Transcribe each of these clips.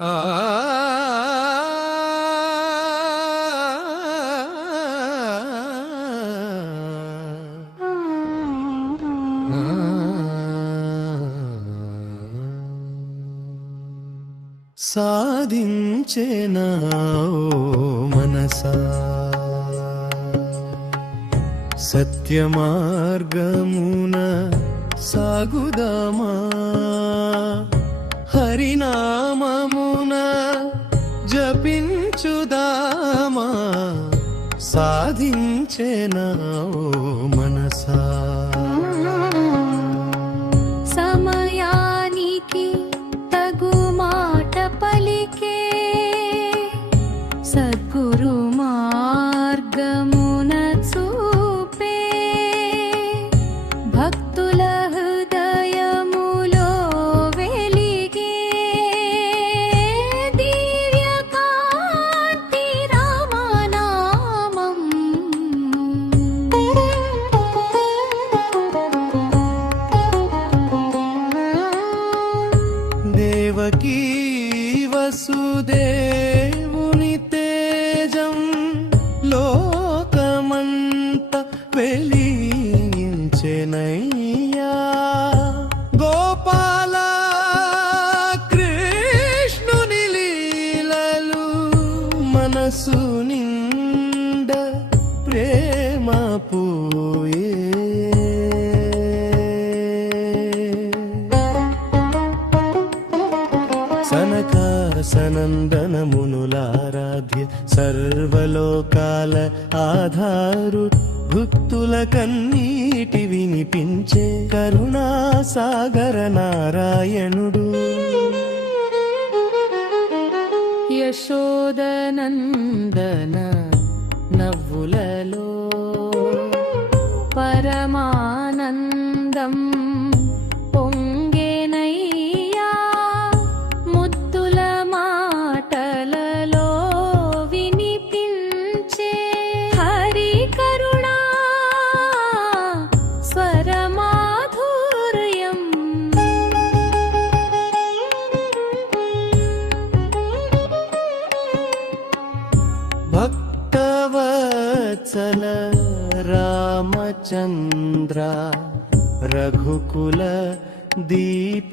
ఆ సాధించేనా మనసా సత్యమార్గమున సాగుదామా హరినామమున జపించుదామా సాధించేనా మనసా సమయానికి తగు మాట పలికే సద్గురు మార్గమున చూపే భక్తుల హృదయములో వెలిగే దివ్య కాంతి రామనామం. దేవకీ వసుదేవుని తేజం లోకమంత వెలిగించెనయ్యా గోపాల కృష్ణుని లీలలు మనసు నిండ ప్రేమ పోయే సనందనమునులారాధ్య సర్వలోకాల ఆధారు భక్తుల కన్నీటి వినిపించే కరుణాసాగర నారాయణుడు యశోదనందన నవ్వులలో పరమానందం పొంగెనయ్యా ముద్దుల మాటలలో వినిపించే హరి కరుణా స్వరమాధుర్యం. భక్తవత్సల రామచంద్ర రఘుకుల దీప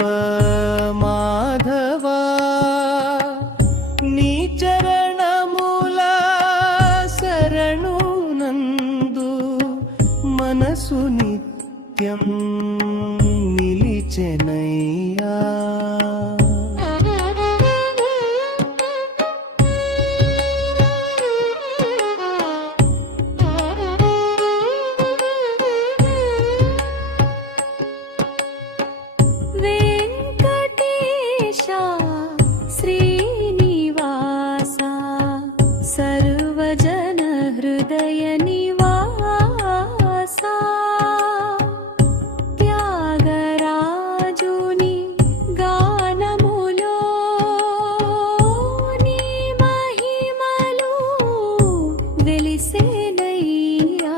మాధవా నీ చరణముల శరణు నందు మనసు నిత్యం నిలిచెనయ్యా వెంకటేశ శ్రీనివాస సర్వజన హృదయ నివాస త్యాగరాజుని గానములో నీ మహిమలు వెలిసేనయ్యా.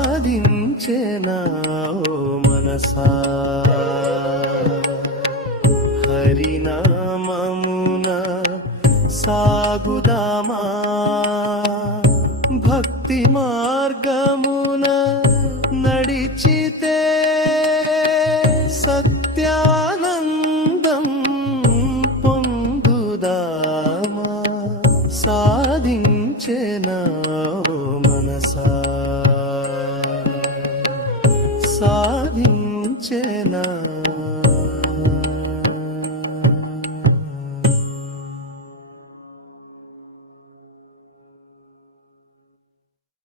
సాధించేనా మనసా హరినామమున సాగుదామా భక్తి మార్గమున నడిచితే సత్యానందం పొందుదామా సాధించేనా మనసా సాధించేనా